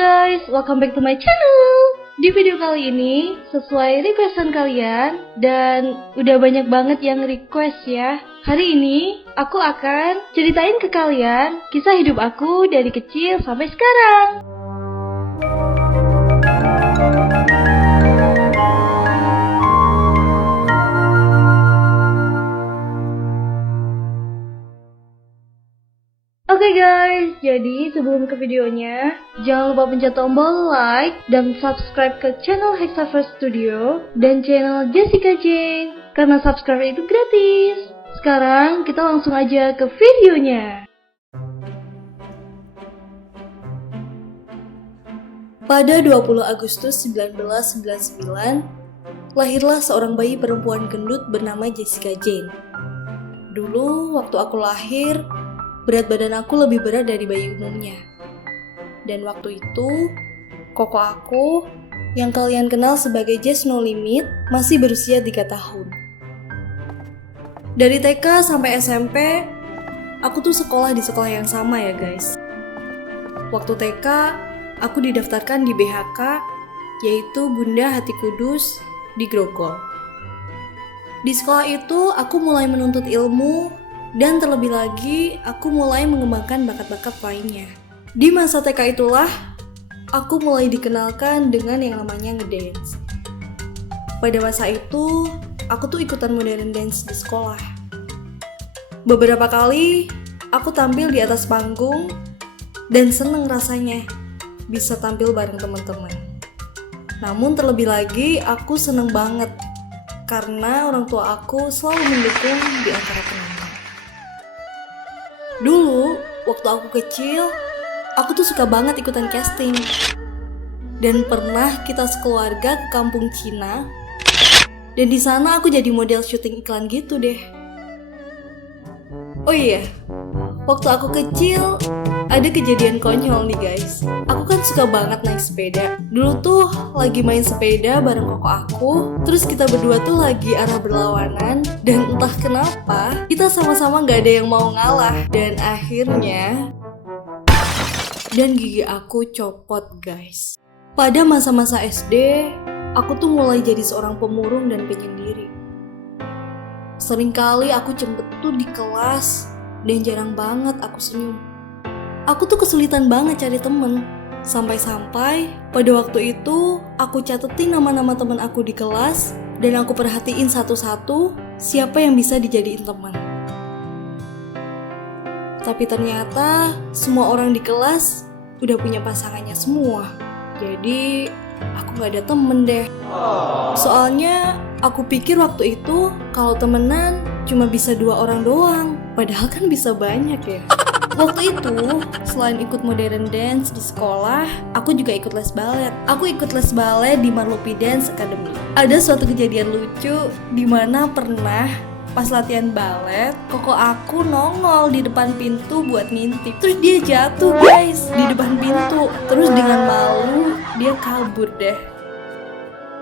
guys, welcome back to my channel. Di video kali ini, sesuai requestan kalian, dan udah banyak banget yang request ya. Hari ini, aku akan ceritain ke kalian kisah hidup aku dari kecil sampai sekarang. Oke guys, jadi sebelum ke videonya, jangan lupa pencet tombol like dan subscribe ke channel Hexaverse Studio dan channel Jessica Jane, karena subscribe itu gratis. Sekarang kita langsung aja ke videonya. Pada 20 Agustus 1999, lahirlah seorang bayi perempuan gendut bernama Jessica Jane. Dulu waktu aku lahir, berat badan aku lebih berat dari bayi umumnya. Dan waktu itu, koko aku, yang kalian kenal sebagai Just No Limit, masih berusia 3 tahun. Dari TK sampai SMP, aku tuh sekolah di sekolah yang sama ya guys. Waktu TK, aku didaftarkan di BHK, yaitu Bunda Hati Kudus di Grogol. Di sekolah itu, aku mulai menuntut ilmu, dan terlebih lagi, aku mulai mengembangkan bakat-bakat lainnya. Di masa TK itulah, aku mulai dikenalkan dengan yang namanya ngedance. Pada masa itu, aku tuh ikutan modern dance di sekolah. Beberapa kali, aku tampil di atas panggung, dan seneng rasanya bisa tampil bareng teman-teman. Namun terlebih lagi, aku seneng banget, karena orang tua aku selalu mendukung di antara penonton. Dulu, waktu aku kecil, aku tuh suka banget ikutan casting. Dan pernah kita sekeluarga ke kampung Cina, dan di sana aku jadi model syuting iklan gitu deh. Oh iya, waktu aku kecil, ada kejadian konyol nih guys. Aku kan suka banget naik sepeda. Dulu tuh lagi main sepeda bareng koko aku, terus kita berdua tuh lagi arah berlawanan, dan entah kenapa kita sama-sama gak ada yang mau ngalah. Dan akhirnya gigi aku copot guys. Pada masa-masa SD, aku tuh mulai jadi seorang pemurung dan penyendiri. Seringkali aku cembetut di kelas, dan jarang banget aku senyum. Aku tuh kesulitan banget cari temen. Sampai-sampai pada waktu itu aku catetin nama-nama teman aku di kelas, dan aku perhatiin satu-satu siapa yang bisa dijadiin teman. Tapi ternyata semua orang di kelas udah punya pasangannya semua. Jadi aku gak ada temen deh. Soalnya aku pikir waktu itu kalau temenan cuma bisa 2 orang doang, padahal kan bisa banyak ya. Waktu itu, selain ikut modern dance di sekolah, aku juga ikut les balet. Aku ikut les balet di Marlupi Dance Academy. Ada suatu kejadian lucu di mana pernah pas latihan balet, koko aku nongol di depan pintu buat ngintip. Terus dia jatuh guys di depan pintu. Terus dengan malu, dia kabur deh.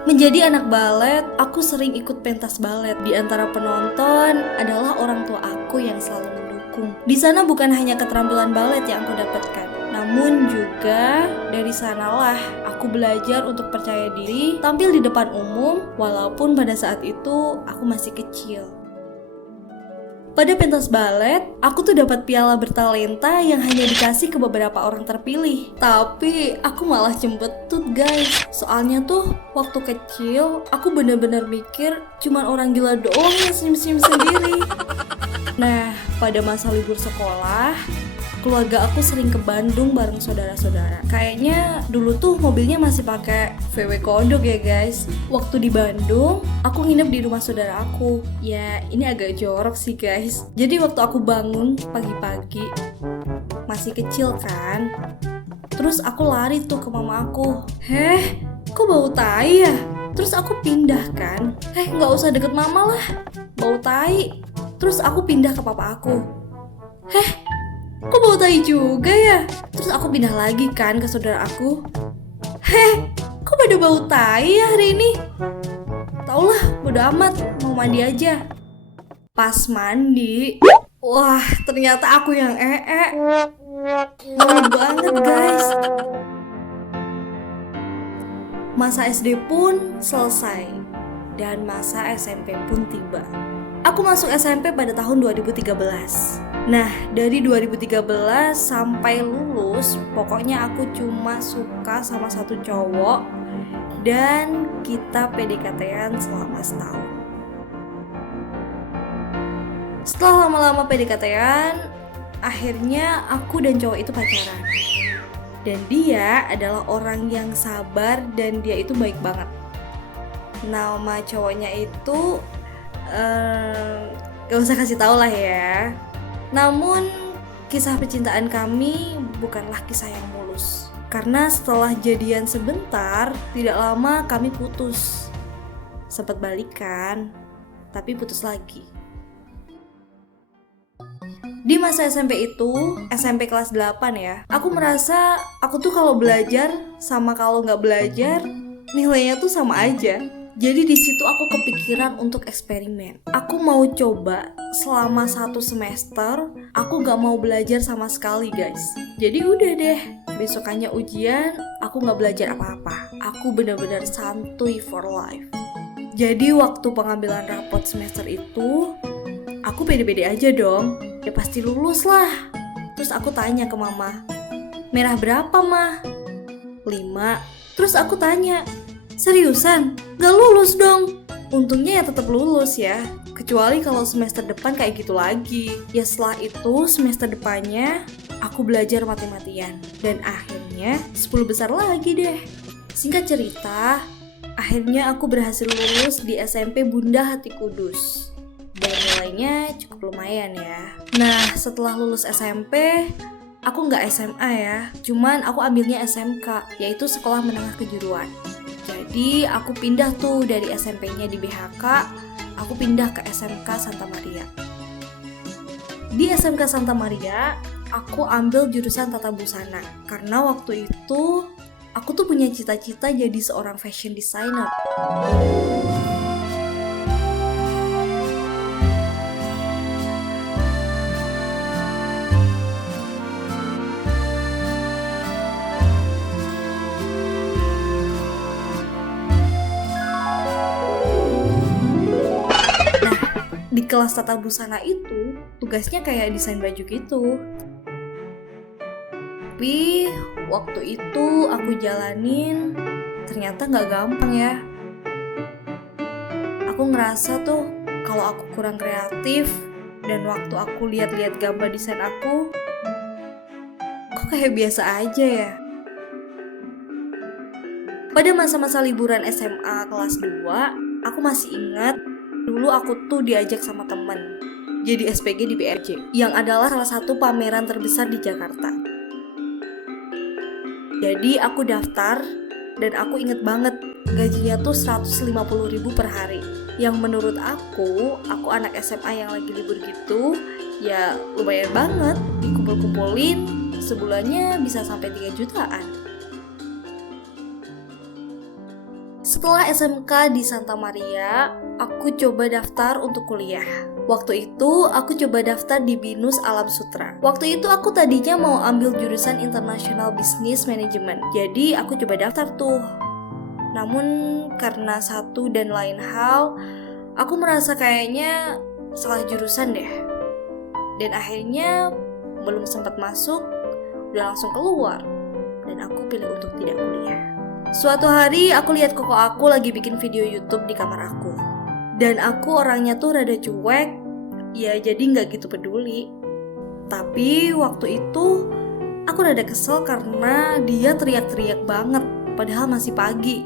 Menjadi anak balet, aku sering ikut pentas balet. Di antara penonton adalah orang tua aku yang selalu mendukung. Di sana bukan hanya keterampilan balet yang aku dapatkan, namun juga dari sanalah aku belajar untuk percaya diri, tampil di depan umum, walaupun pada saat itu aku masih kecil. Pada pentas balet, aku tuh dapat piala bertalenta yang hanya dikasih ke beberapa orang terpilih. Tapi aku malah cembetut guys. Soalnya tuh waktu kecil aku bener-bener mikir cuman orang gila doang yang senyum-senyum sendiri. Nah, pada masa libur sekolah, keluarga aku sering ke Bandung bareng saudara-saudara. Kayaknya dulu tuh mobilnya masih pakai VW Kodok ya guys. Waktu di Bandung, aku nginep di rumah saudara aku. Ya, ini agak jorok sih guys. Jadi waktu aku bangun pagi-pagi, masih kecil kan, terus aku lari tuh ke mama aku. Heh, kok bau tai ya? Terus aku pindah kan. Gak usah deket mama lah, bau tai. Terus aku pindah ke papa aku. Kok bau tai juga ya? Terus aku pindah lagi kan ke saudara aku. Kok pada bau tai ya hari ini? Taulah, bodo amat, mau mandi aja. Pas mandi, wah ternyata aku yang malu banget guys. Masa SD pun selesai dan masa SMP pun tiba. Aku masuk SMP pada tahun 2013. Nah, dari 2013 sampai lulus, pokoknya aku cuma suka sama satu cowok dan kita PDKT-an selama setahun. Setelah lama-lama PDKT-an, akhirnya aku dan cowok itu pacaran. Dan dia adalah orang yang sabar dan dia itu baik banget. Nama cowoknya itu gak usah kasih tahu lah ya. Namun kisah percintaan kami bukanlah kisah yang mulus. Karena setelah jadian sebentar, tidak lama kami putus. Sempat balikan, tapi putus lagi. Di masa SMP itu, SMP kelas 8 ya, aku merasa aku tuh kalau belajar sama kalau nggak belajar, nilainya tuh sama aja. Jadi di situ aku kepikiran untuk eksperimen. Aku mau coba selama 1 semester, aku nggak mau belajar sama sekali guys. Jadi udah deh, besokannya ujian, aku nggak belajar apa-apa. Aku benar-benar santuy for life. Jadi waktu pengambilan rapot semester itu, aku pede-pede aja dong. Ya pasti lulus lah. Terus aku tanya ke mama, merah berapa mah? 5. Terus aku tanya, seriusan? Gak lulus dong? Untungnya ya tetap lulus ya. Kecuali kalau semester depan kayak gitu lagi. Ya setelah itu semester depannya aku belajar mati-matian. Dan akhirnya 10 besar lagi deh. Singkat cerita, akhirnya aku berhasil lulus di SMP Bunda Hati Kudus. Dan nilainya cukup lumayan ya. Nah, setelah lulus SMP, aku nggak SMA ya. Cuman aku ambilnya SMK, yaitu Sekolah Menengah Kejuruan. Jadi aku pindah tuh dari SMP-nya di BHK, aku pindah ke SMK Santa Maria. Di SMK Santa Maria, aku ambil jurusan Tata Busana. Karena waktu itu, aku tuh punya cita-cita jadi seorang fashion designer. Di kelas tata busana itu, tugasnya kayak desain baju gitu. Tapi waktu itu aku jalanin, ternyata gak gampang ya. Aku ngerasa tuh kalau aku kurang kreatif, dan waktu aku lihat-lihat gambar desain aku, kok kayak biasa aja ya. Pada masa-masa liburan SMA kelas 2, aku masih ingat dulu aku tuh diajak sama temen jadi SPG di BRJ yang adalah salah satu pameran terbesar di Jakarta. Jadi aku daftar dan aku inget banget gajinya tuh 150.000 per hari. Yang menurut aku anak SMA yang lagi libur gitu, ya lumayan banget. Dikumpul-kumpulin sebulannya bisa sampai 3 jutaan. Setelah SMK di Santa Maria, aku coba daftar untuk kuliah. Waktu itu, aku coba daftar di BINUS Alam Sutra. Waktu itu aku tadinya mau ambil jurusan International Business Management. Jadi aku coba daftar tuh. Namun karena satu dan lain hal, aku merasa kayaknya salah jurusan deh. Dan akhirnya belum sempat masuk, udah langsung keluar. Dan aku pilih untuk tidak kuliah. Suatu hari aku lihat koko aku lagi bikin video YouTube di kamar aku. Dan aku orangnya tuh rada cuek, ya jadi gak gitu peduli. Tapi waktu itu aku rada kesel karena dia teriak-teriak banget, padahal masih pagi.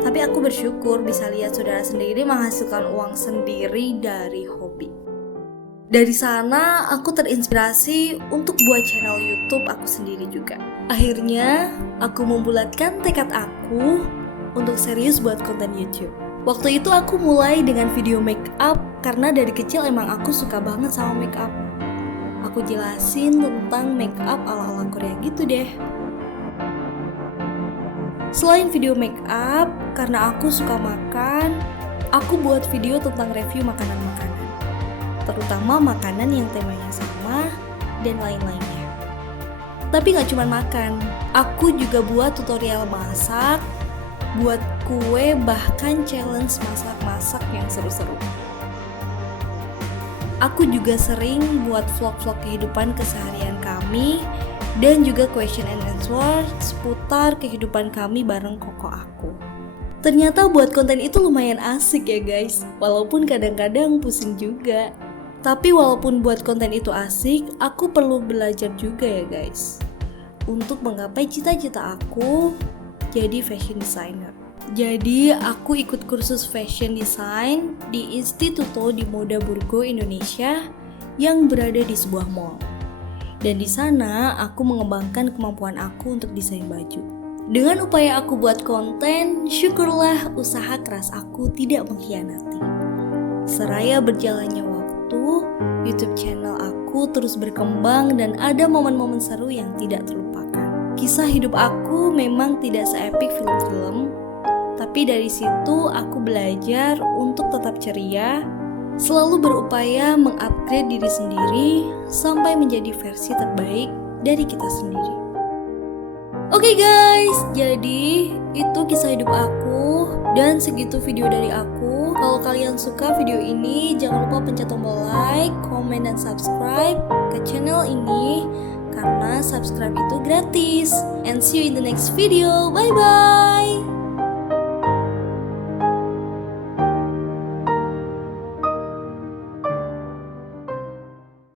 Tapi aku bersyukur bisa lihat saudara sendiri menghasilkan uang sendiri dari hobi. Dari sana aku terinspirasi untuk buat channel YouTube aku sendiri juga. Akhirnya aku membulatkan tekad aku untuk serius buat konten YouTube. Waktu itu aku mulai dengan video make up karena dari kecil emang aku suka banget sama make up. Aku jelasin tentang make up ala-ala Korea gitu deh. Selain video make up, karena aku suka makan, aku buat video tentang review makanan-makanan. Terutama makanan yang temanya sama dan lain-lainnya. Tapi gak cuma makan, aku juga buat tutorial masak, buat kue, bahkan challenge masak-masak yang seru-seru. Aku juga sering buat vlog-vlog kehidupan keseharian kami dan juga question and answer seputar kehidupan kami bareng koko aku. Ternyata buat konten itu lumayan asik ya guys, walaupun kadang-kadang pusing juga. Tapi walaupun buat konten itu asik, aku perlu belajar juga ya guys, untuk menggapai cita-cita aku jadi fashion designer. Jadi aku ikut kursus fashion design di Instituto di Moda Burgo Indonesia yang berada di sebuah mall. Dan di sana aku mengembangkan kemampuan aku untuk desain baju. Dengan upaya aku buat konten, syukurlah usaha keras aku tidak mengkhianati. Seraya berjalannya waktu, YouTube channel aku terus berkembang dan ada momen-momen seru yang tidak terlupakan. Kisah hidup aku memang tidak seepik film-film, tapi dari situ aku belajar untuk tetap ceria, selalu berupaya mengupgrade diri sendiri sampai menjadi versi terbaik dari kita sendiri. Oke guys, jadi itu kisah hidup aku dan segitu video dari aku. Kalau kalian suka video ini, jangan lupa pencet tombol like, komen, dan subscribe ke channel ini karena subscribe itu gratis. And see you in the next video. Bye bye.